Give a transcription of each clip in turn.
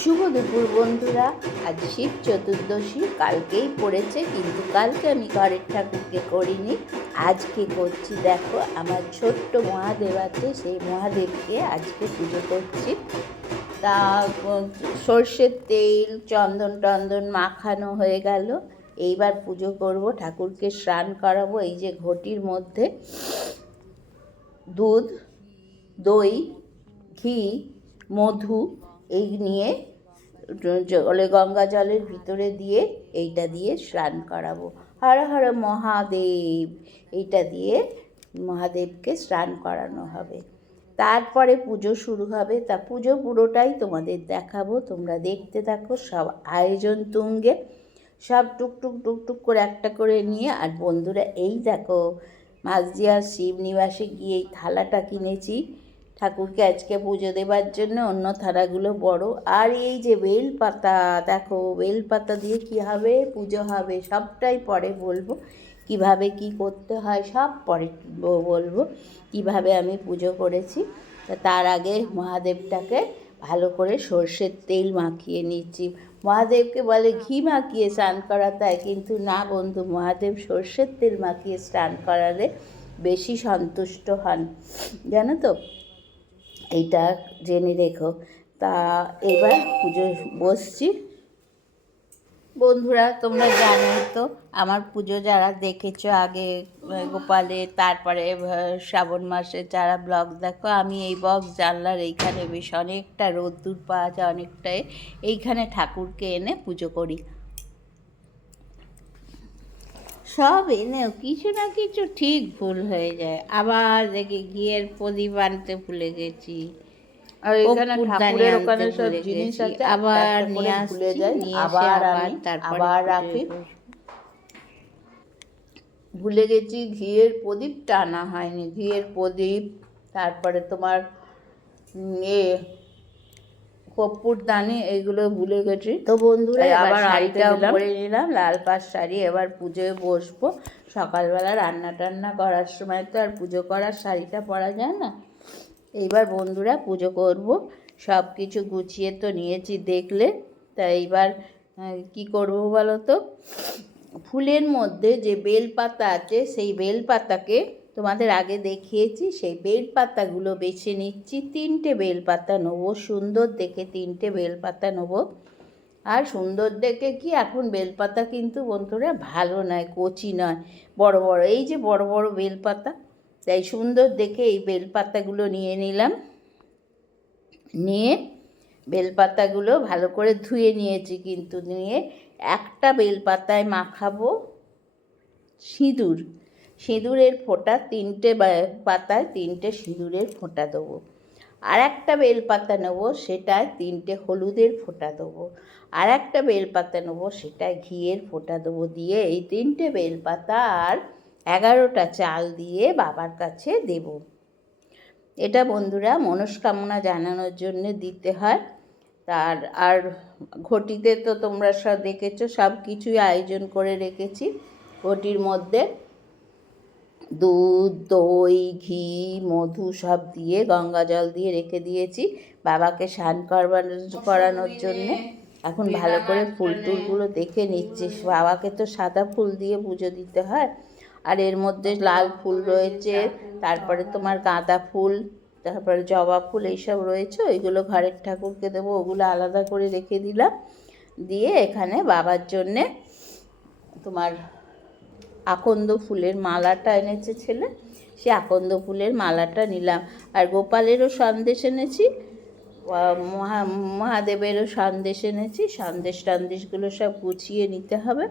শুভ দুপুর বন্ধুরা। আজ শিব চতুর্দশী, কালকেই পড়েছে, কিন্তু কালকে আমি ঘরের ঠাকুরকে করিনি, আজকে করছি। দেখো আমার ছোট্ট মহাদেব আছে, সেই মহাদেবকে আজকে পুজো করছি। তা সর্ষের তেল চন্দন টন্দন মাখানো হয়ে গেল। এইবার পুজো করব, ঠাকুরকে স্নান করাবো। এই যে ঘটির মধ্যে দুধ, দই, ঘি, মধু এই নিয়ে জলে গঙ্গা জলের ভিতরে দিয়ে এইটা দিয়ে স্নান করাবো। হর হর মহাদেব এইটা দিয়ে মহাদেবকে স্নান করানো হবে। তারপরে পুজো শুরু হবে। তা পুজো পুরোটাই তোমাদের দেখাবো, তোমরা দেখতে থাকো। সব আয়োজন তুঙ্গে, সব টুকটুক টুকটুক করে একটা করে নিয়ে। আর বন্ধুরা এই দেখো, মাঝদিয়ার শিবনিবাসে গিয়ে এই থালাটা কিনেছি ঠাকুরকে আজকে পুজো দেবার জন্য। অন্য থালাগুলো বড়। আর এই যে বেলপাতা, দেখো বেলপাতা দিয়ে কী হবে পুজো হবে, সবটাই পরে বলবো। কিভাবে কি করতে হয় সব পরে বলবো, কিভাবে আমি পুজো করেছি। তার আগে মহাদেবটাকে ভালো করে সর্ষের তেল মাখিয়ে নিচ্ছি। মহাদেবকে বলে ঘি মাখিয়ে স্নান করাতে হয়, কিন্তু না বন্ধু, মহাদেব সর্ষের তেল মাখিয়ে স্নান করালে বেশি সন্তুষ্ট হন, জানো তো, এইটা জেনে রেখো। তা এবার পুজো বসছি। বন্ধুরা তোমরা জানোই তো, আমার পুজো যারা দেখেছো আগে গোপালের, তারপরে শ্রাবণ মাসে যারা ব্লগ দেখো, আমি এই বক্স জানলার এইখানে বেশ অনেকটা রোদ্দুর পাওয়া যায়, অনেকটাই এইখানে ঠাকুরকে এনে পুজো করি। সব এনেও কিছু না কিছু ঠিক ভুল হয়ে যায়। আবার দেখি ঘিয়ের প্রদীপ আনতে ভুলে গেছি, আর এখানে ঠাকুরের ওখানে সব জিনিস আছে, আবার নিয়ে ভুলে যাই, আবার আবার রাখি। ভুলে গেছি ঘিয়ের প্রদীপটা আনা হয়নি, ঘিয়ের প্রদীপ, তারপরে তোমার কর্পূরদানি, এইগুলো ভুলে গেছি। তো বন্ধুরা আবার শাড়িটাও পরে নিলাম, লাল পাড় শাড়ি। এবার পুজোয় বসবো। সকালবেলা রান্না টান্না করার সময় তো আর পুজো করার শাড়িটা পরা যায় না। এইবার বন্ধুরা পুজো করব, সব কিছু গুছিয়ে তো নিয়েছি দেখলে। তা এইবার কি করব বলো তো, ফুলের মধ্যে যে বেলপাতা আছে সেই বেলপাতাকে তোমাদের আগে দেখিয়েছি, সেই বেলপাতাগুলো বেছে নিচ্ছি। 3টে বেলপাতা নেবো, সুন্দর দেখে 3টে বেলপাতা নেবো। আর সুন্দর দেখে কি, এখন বেলপাতা কিন্তু বন্ধুরা ভালো নয়, কচি নয়, বড় বড়, এই যে বড় বড় বেলপাতা। তাই সুন্দর দেখে এই বেলপাতাগুলো নিয়ে নিলাম। নিয়ে বেলপাতাগুলো ভালো করে ধুয়ে নিয়েছি, কিন্তু নিয়ে একটা বেলপাতায় মাখাবো সিঁদুর। সিঁদুরের ফোঁটা 3টে পাতায় 3টে সিঁদুরের ফোঁটা দেবো। আর একটা বেলপাতা নেবো, সেটায় 3টে হলুদের ফোঁটা দেবো। আর একটা বেলপাতা নেবো, সেটায় ঘিয়ের ফোঁটা দেবো। দিয়ে এই 3টে বেলপাতা আর 11টা চাল দিয়ে বাবার কাছে দেব। এটা বন্ধুরা মনস্কামনা জানানোর জন্য দিতে হয়। আর ঘটিতে তো তোমরা সব দেখেছো, সব কিছুই আয়োজন করে রেখেছি। ঘটির মধ্যে দুধ, দই, ঘি, মধু সব দিয়ে গঙ্গা জল দিয়ে রেখে দিয়েছি বাবাকে স্নান করানোর জন্যে। এখন ভালো করে ফুল টুলগুলো দেখে নিচ্ছি। বাবাকে তো সাদা ফুল দিয়ে পুজো দিতে হয়, আর এর মধ্যে লাল ফুল রয়েছে, তারপরে তোমার গাঁদা ফুল, তারপরে জবা ফুল, এইসব রয়েছে। ওইগুলো ঘরের ঠাকুরকে দেবো, ওগুলো আলাদা করে রেখে দিলাম। দিয়ে এখানে বাবার জন্যে তোমার আকন্দ ফুলের মালাটা এনেছে ছেলে, সে আকন্দ ফুলের মালাটা নিলাম। আর গোপালেরও সন্দেশ এনেছি, মহাদেবেরও সন্দেশ এনেছি। সন্দেশগুলো সব গুছিয়ে নিতে হবে।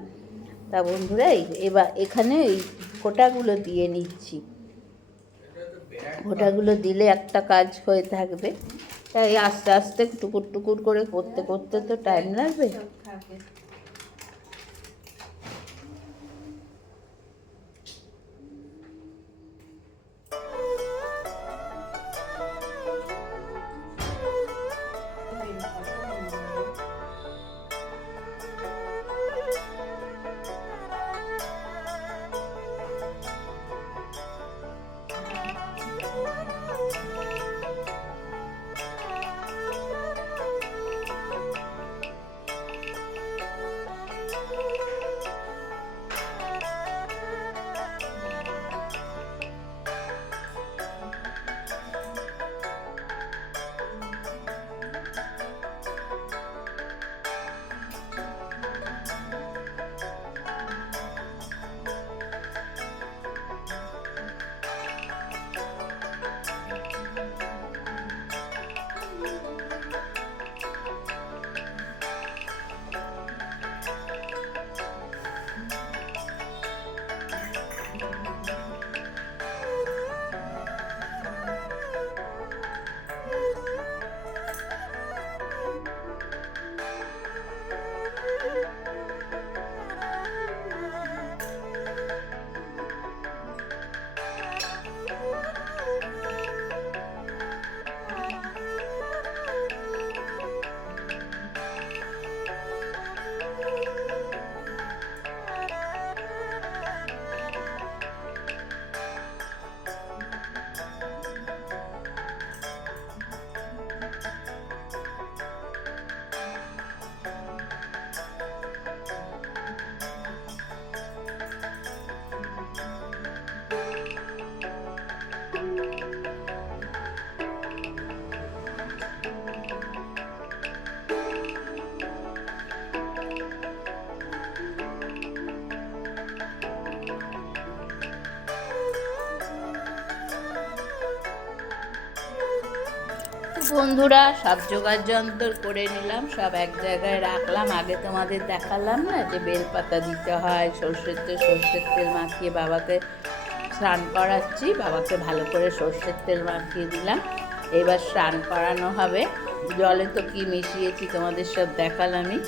তা বন্ধুরা এবার এখানে এই ফোঁটাগুলো দিয়ে নিচ্ছি। ফোঁটাগুলো দিলে একটা কাজ হয়ে থাকবে, তাই আস্তে আস্তে টুকুর টুকুর করে করতে করতে তো টাইম লাগবে। বন্ধুরা, সব জোগাড় যন্ত্র করে নিলাম, সব এক জায়গায় রাখলাম। আগে তোমাদের দেখালাম না যে বেলপাতা দিতে হয়, সর্ষের তেল মাখিয়ে বাবাকে স্নান করাচ্ছি। বাবাকে ভালো করে সর্ষের তেল মাখিয়ে দিলাম। এবার স্নান করানো হবে। জলে তো কি মিশিয়েছি তোমাদের সব দেখালামই।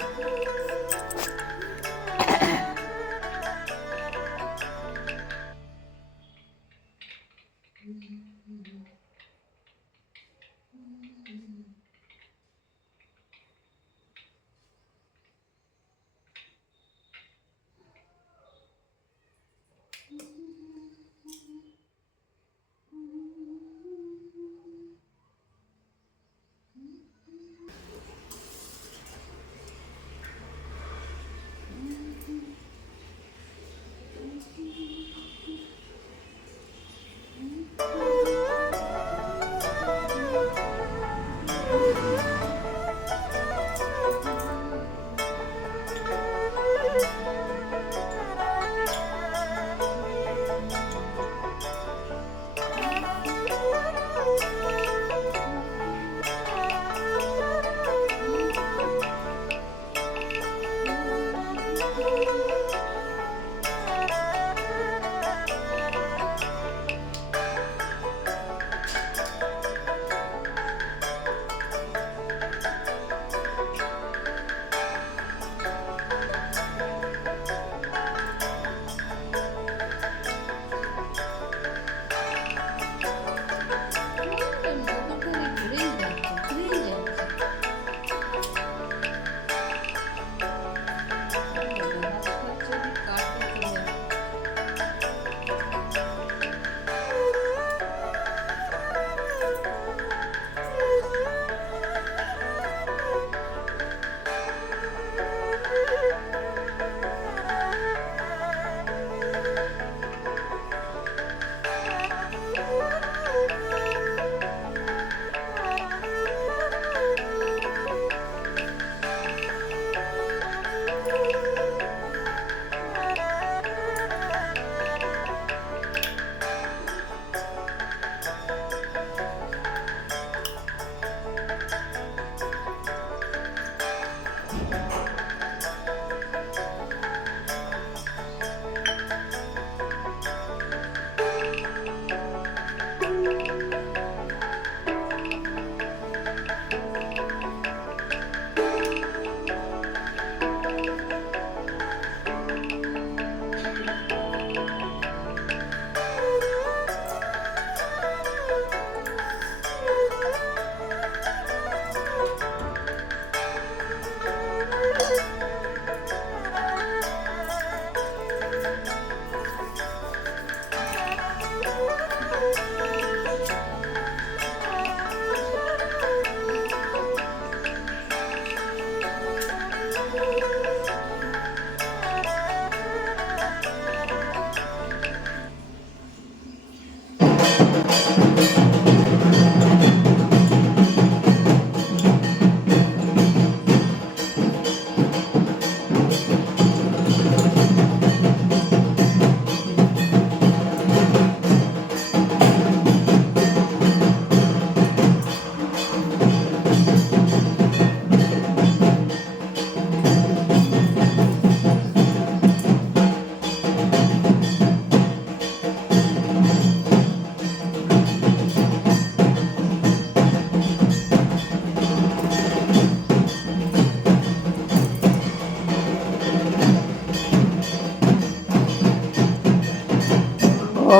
ॐ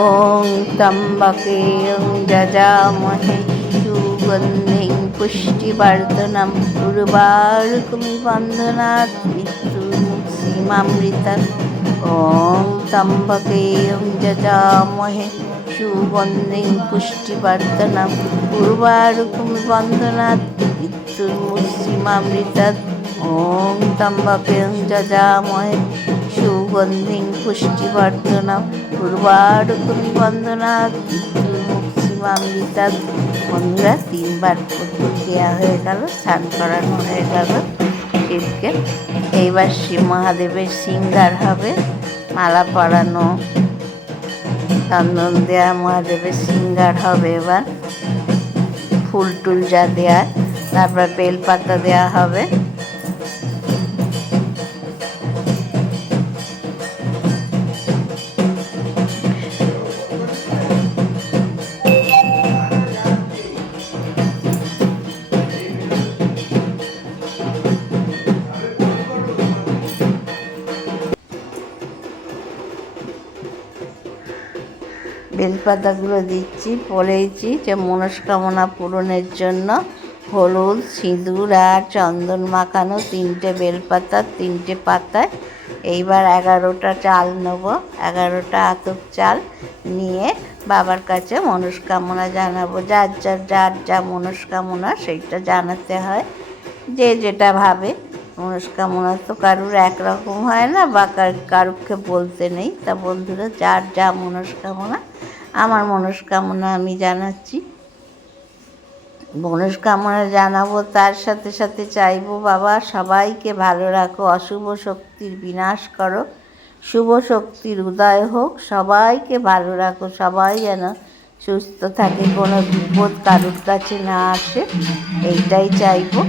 त्र्यम्बकें यजामहे सुगन्धिं पुष्टिवर्धनम् उर्वारुकमिव बन्धनात् मृत्युमुक्षीमामृतात्। ॐ त्र्यम्बकें यजामहे सुगन्धिं पुष्टिवर्धनम् उर्वारुकमिव बन्धनात् मृत्युमुक्षीमामृतात्। ॐ त्र्यम्बकें यजामहे सुगन्धिं पुष्टिवर्धनम् उर्वारुकमिव बन्धनात् অমৃতা বন্ধুরা 3বার পুতুল দেওয়া হয়ে গেল, স্নান করানো হয়ে গেল শিবকে। এইবার শিব মহাদেবের শৃঙ্গার হবে, মালা পরানো, চন্দন দেওয়া মহাদেবের শৃঙ্গার হবে। এবার ফুল টুল যা দেওয়া, তারপর বেলপাতা দেওয়া হবে। বেলপাতাগুলো দিচ্ছি, বলেইছি যে মনস্কামনা পূরণের জন্য হলুদ, সিঁদুর আর চন্দন মাখানো 3টে বেলপাতা 3টে পাতায়। এইবার 11টা চাল নেব, 11টা আতপ চাল নিয়ে বাবার কাছে মনস্কামনা জানাবো। যার যার যা মনস্কামনা সেইটা জানাতে হয়, যে যেটা ভাবে। মনস্কামনা তো কারুর একরকম হয় না, বা কারুকে বলতে নেই। তা বন্ধুরা, যার যা মনস্কামনা, আমার মনস্কামনা আমি জানাচ্ছি। মনস্কামনা জানাবো, তার সাথে সাথে চাইবো বাবা সবাইকে ভালো রাখো, অশুভ শক্তির বিনাশ করো, শুভ শক্তির উদয় হোক, সবাইকে ভালো রাখো, সবাই যেন সুস্থ থাকে, কোনো বিপদ কারুর কাছে না আসে, এইটাই চাইবো।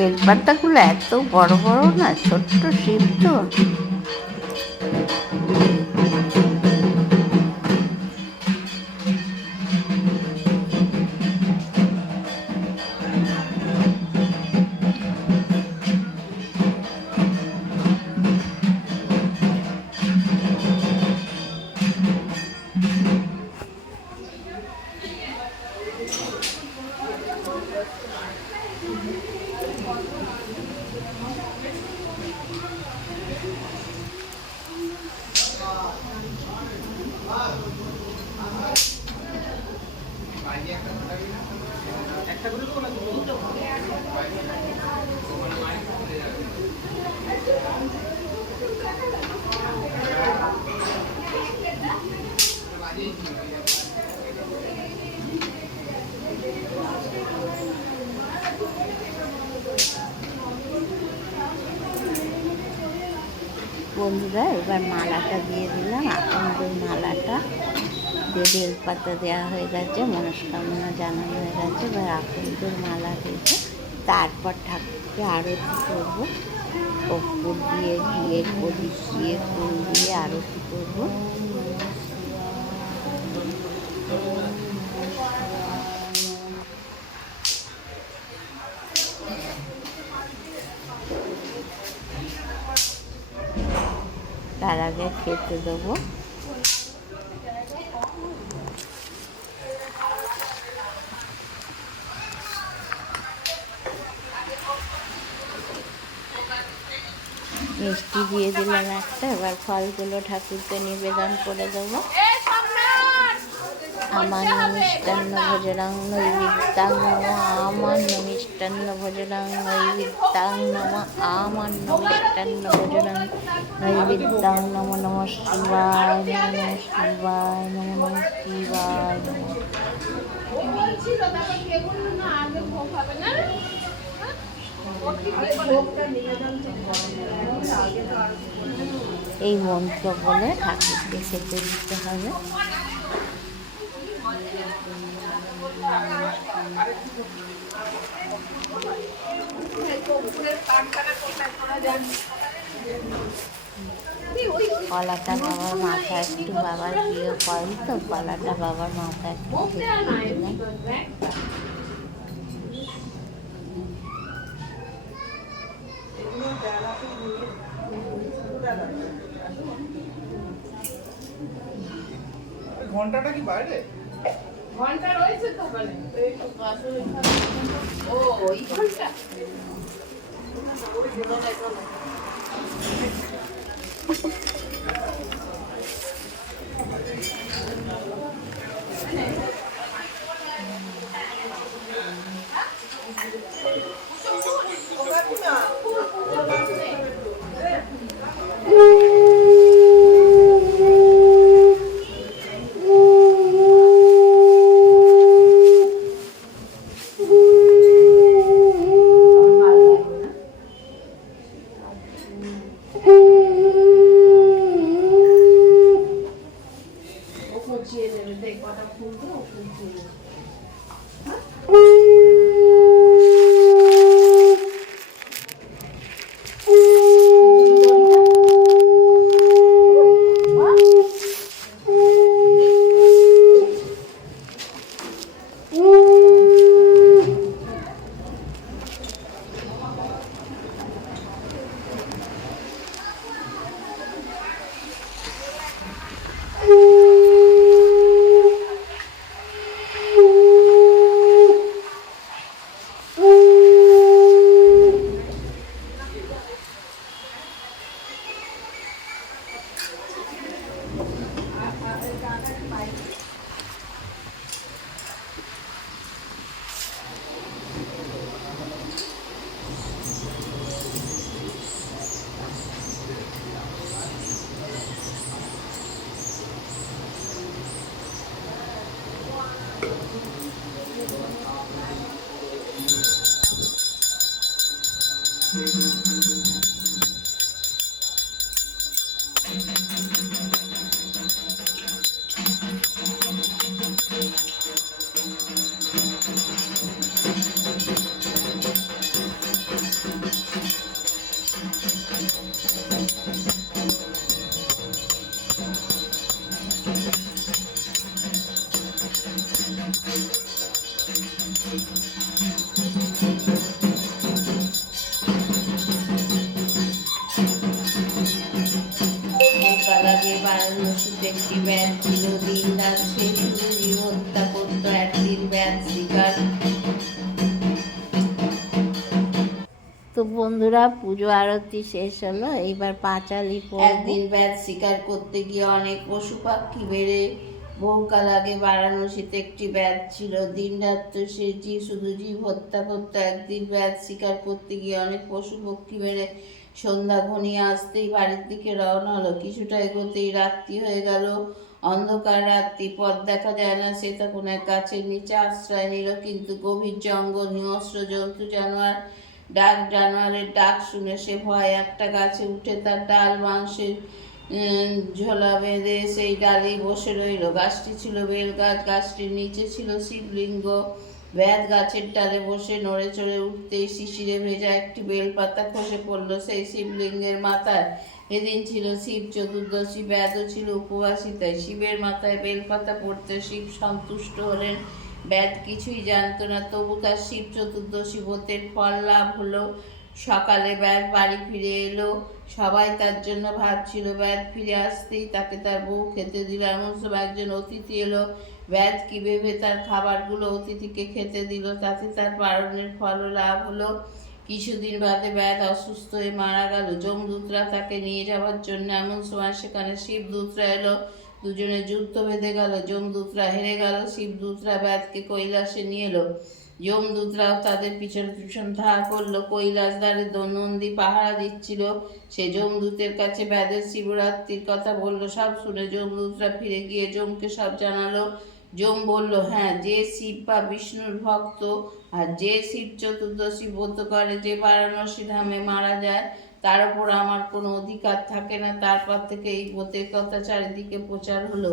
বেলপাতাগুলো এত বড় বড় না, ছোট্ট শিব তো। বন্ধুরা, এবার মালাটা দিয়ে দিলাম, আকন্দের মালাটা দিয়ে বেলপাতা দেওয়া হয়ে গেছে, মনস্কামনা জানানো হয়ে গেছে। এবার আকন্দের মালা দিয়ে তারপর ঠাকুরকে আরতি করবো, কর্পূর দিয়ে, ঘিয়ে, প্রদীপ দিয়ে, ফুল দিয়ে আরতি করবো। তার আগে খেতে দেবো। মিষ্টি দিয়ে দিলাম একটা। এবার ফলগুলো ঠাকুরকে নিবেদন করে দেবো। আমান্য মিষ্টান্ন ভোজনাং নৈবেদ্যাং নমঃ, আমান্য মিষ্টান্ন ভোজনাং নৈবেদ্যাং নমঃ, আমান্য মিষ্টান্ন ভোজনাং নৈবেদ্যাং নমঃ। নমঃ শিবায়, নমঃ শিবায়, নমঃ শিবায়, নমঃ। এই মন্ত্র বলে ঠাকুরকে খেতে দিতে হবে। কলাটা বাবার মাথা একটু, বাবার প্রিয় ফল তো, কলাটা বাবার মাথা একটু ঘন্টাটা কি বাইরে? ঘন্টা রয়েছে তো ওখানে। ও ওই ঘন্টা। কালারে বারাণসীতে একটি ব্যাধ ছিল, দিন রাত সে শুধু জীব হত্যা করত। একদিন ব্যাধ শিকার। তো বন্ধুরা, পুজো আরতি শেষ হলো, এইবার পাঁচালি পড়ব। একদিন ব্যাধ শিকার করতে গিয়ে অনেক পশু পাখি বেড়ে বহুকাল আগে বারাণসীতে একটি ব্যাধ ছিল, দিন রাত তো সে শুধু জীব হত্যা করতো। একদিন ব্যাধ শিকার করতে গিয়ে অনেক পশু পক্ষী মেরে সন্ধ্যা ঘনিয়ে আসতেই বাড়ির দিকে রওনা হলো। কিছুটা এগোতেই রাত্রি হয়ে গেল। অন্ধকার রাত্রি, পথ দেখা যায় না। সে তখন এক গাছের নিচে আশ্রয় নিল, কিন্তু গভীর জঙ্গল, হিংস্র জন্তু জানোয়ারের ডাক শুনে সে ভয় একটা গাছে উঠে তার ডাল মাংসের ঝোলা বেঁধে সেই ডালেই বসে রইল। গাছটি ছিল বেল গাছ, গাছটির নিচে ছিল শিবলিঙ্গ। ব্যাধ গাছের ডালে বসে নড়ে চড়ে উঠতেই শিশিরে ভেজা একটি বেলপাতা খসে পড়ল সেই শিবলিঙ্গের মাথায়। এদিন ছিল শিব চতুর্দশী, ব্যাধও ছিল উপবাসী, তাই শিবের মাথায় বেলপাতা পড়তে শিব সন্তুষ্ট হলেন। ব্যাধ কিছুই জানত না, তবু তার শিব চতুর্দশী ব্রতের ফল লাভ হলো। সকালে ব্যাধ বাড়ি ফিরে এলো। সবাই তার জন্য ভাবছিল। ব্যাধ ফিরে আসতেই তাকে তার বউ খেতে দিল। এমন সময় একজন অতিথি এলো। ব্যাধ কি ভেবে তার খাবারগুলো অতিথিকে খেতে দিল, তাতে তার পালনের ফলও লাভ হলো। কিছুদিন বাদে ব্যাধ অসুস্থ হয়ে মারা গেল। যমদূতরা তাকে নিয়ে যাওয়ার জন্য। এমন সময় সেখানে শিবদূতরা এলো। দুজনে যুদ্ধ বেঁধে গেল। যমদূতরা হেরে গেল। শিবদূতরা ব্যাধকে কৈলাসে নিয়ে এলো। যমদূতরাও তাদের পিছন পিছন ধাওয়া করলো। কৈলাস দ্বারে নন্দী পাহারা দিচ্ছিল। সে যমদূতের কাছে ব্যাধের শিবরাত্রির কথা বলল। সব শুনে যমদূতরা ফিরে গিয়ে যমকে সব জানালো। যম বলল, হ্যাঁ, যে শিব বা বিষ্ণুর ভক্ত আর যে শিব চতুর্দশী ব্রত করে, যে বারাণসী ধামে মারা যায়, তার উপর আমার কোনো অধিকার থাকে না। তারপর থেকে এই ব্রতের কথা চারিদিকে প্রচার হলো।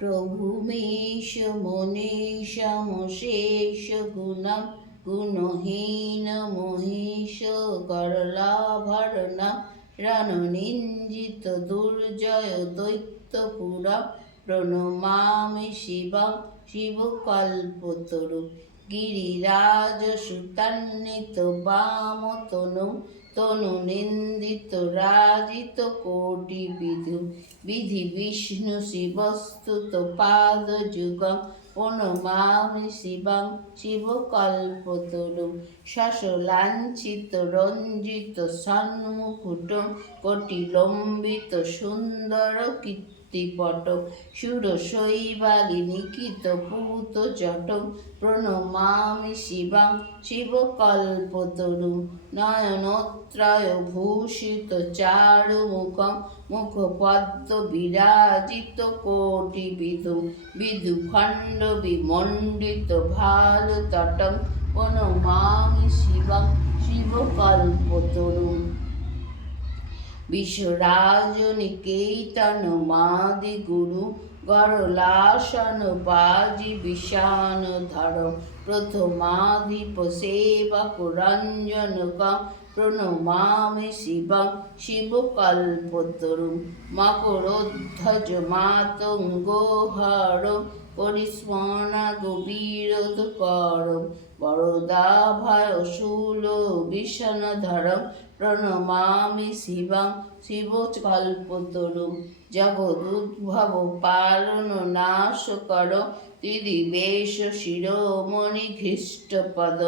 প্রভু মেষ মনীষমশেষ গুণম গুণহীন মহিষ করলাভরণম রণনিঞ্জিত দুর্জয় দৈত্যপুরম প্রণমামি শিবম শিবকল্পতরু গিরিরাজ সুতান্বিত বামতনু তনু নিন্দিত রাজিত কোটি বিধু বিধি বিষ্ণু শিবস্তুত পাদ যুগম প্রণমামি শিবম শিবকল্পতরু শশলাঞ্ছিত রঞ্জিত সন্মুকুটম কোটিলম্বিত সুন্দর কীর্তিপট সুরশৈবালী নিকিত পূত জটম প্রণমামি শিবং শিবকল্পতরু নয়নোত্রয় ভূষিত চারুমুখম মুখপদ্ম বিরাজিত কোটি বিধু বিদুখণ্ড বিমণ্ডিত ভালতটম প্রণমামি শিবং শিবকল্পতরু বিশ্বরাজনিকেতন মাদি গুরু গরলাসন বাজি বিষান ধরম প্রথমাধিপ সেবক রঞ্জনকম প্রণমামি শিবং শিবকল্পতরু মকরোদ্ধজ মাতঙ্গোহরম পরিস্মরণা গভীরোদ করম বরদাভয় শূল বিষণধরম প্রণমামি শিবং শিবকল্পতরু জগদুদ্ভব পালন নাশ কর ত্রিদিবেশ শিরোমণি ঘৃষ্টপদ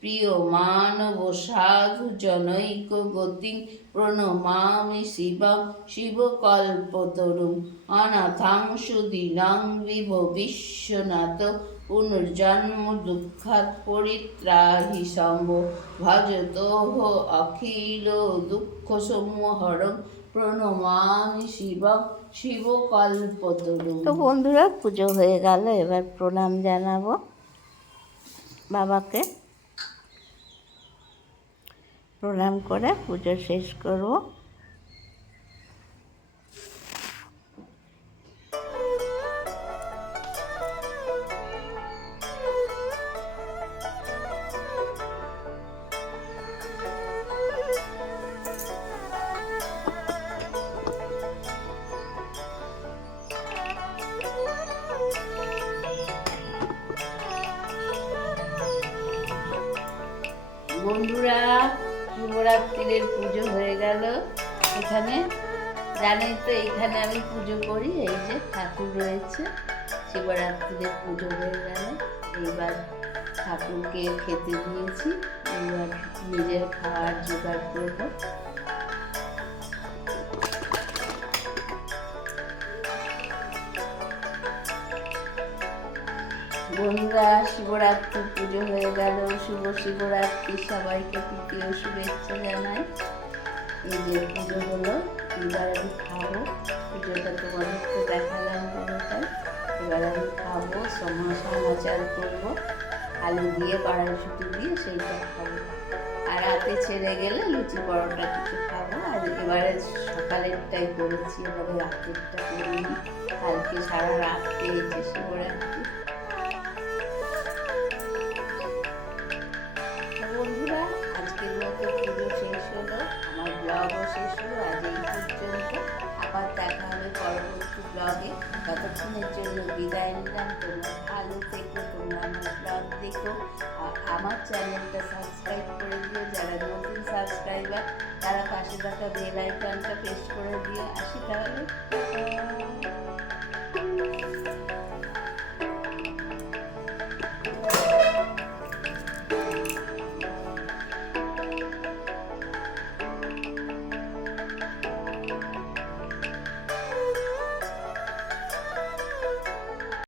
প্রিয় মানব সাধু জনৈক গতি প্রণমামি শিবং শিবকল্পতরু অনাথাংশু দীনং বিভ বিশ্বনাথ পুনর্জন্ম দুঃখাৎ পরিত্রাহি শম্ভো ভজতোহ অখিল দুঃখ সম্মোহরম প্রণমামি শিবম শিবকল্পতরুম। তো বন্ধুরা পুজো হয়ে গেল, এবার প্রণাম জানাবো বাবাকে। প্রণাম করে পুজো শেষ করব। বন্ধুরা শিবরাত্রির পুজো হয়ে গেল। এখানে জানেন তো, এখানে আমি পুজো করি। এই যে ঠাকুর রয়েছে। শিবরাত্রির পুজো হয়ে গেল, এইবার ঠাকুরকে খেতে দিয়েছি, এইবার নিজের খাওয়ার জোগাড় করব। বন্ধুরা শিবরাত্রি পুজো হয়ে গেল। শুভ শিবরাত্রি, সবাইকে তৃতীয় শুভেচ্ছা জানাই। এই যে পুজো হলো, এবার আমি খাবো। পুজোটা তোমাদেরকে দেখালাম পুরোটাই। এবার আমি খাবো, সমাচার করবো, আলু দিয়ে কড়াইশুঁটি দিয়ে সেইটা খাবো। আর রাতে ছেড়ে গেলে লুচি পরোটা কিছু খাবো। আর এবারে সকালেরটাই করেছি, এবারে রাতেরটা করিনি। কালকে সারা রাত পেয়েছে শিবরাত্রি। বন্ধুরা আজকের মতো পুজো শেষ হলো, আমার ব্লগও শেষ হলো আজ এই পর্যন্ত। আবার দেখা হবে পরবর্তী ব্লগে। ততক্ষণের জন্য বিদায় নিলাম। তোমরা ভালো থেকো, তোমরা আমার ব্লগ দেখো, আর আমার চ্যানেলটা সাবস্ক্রাইব করে দিও। যারা নতুন সাবস্ক্রাইবার তারা পাশে থাকা বেল আইকনটা প্রেস করে দিও। আসি তাহলে।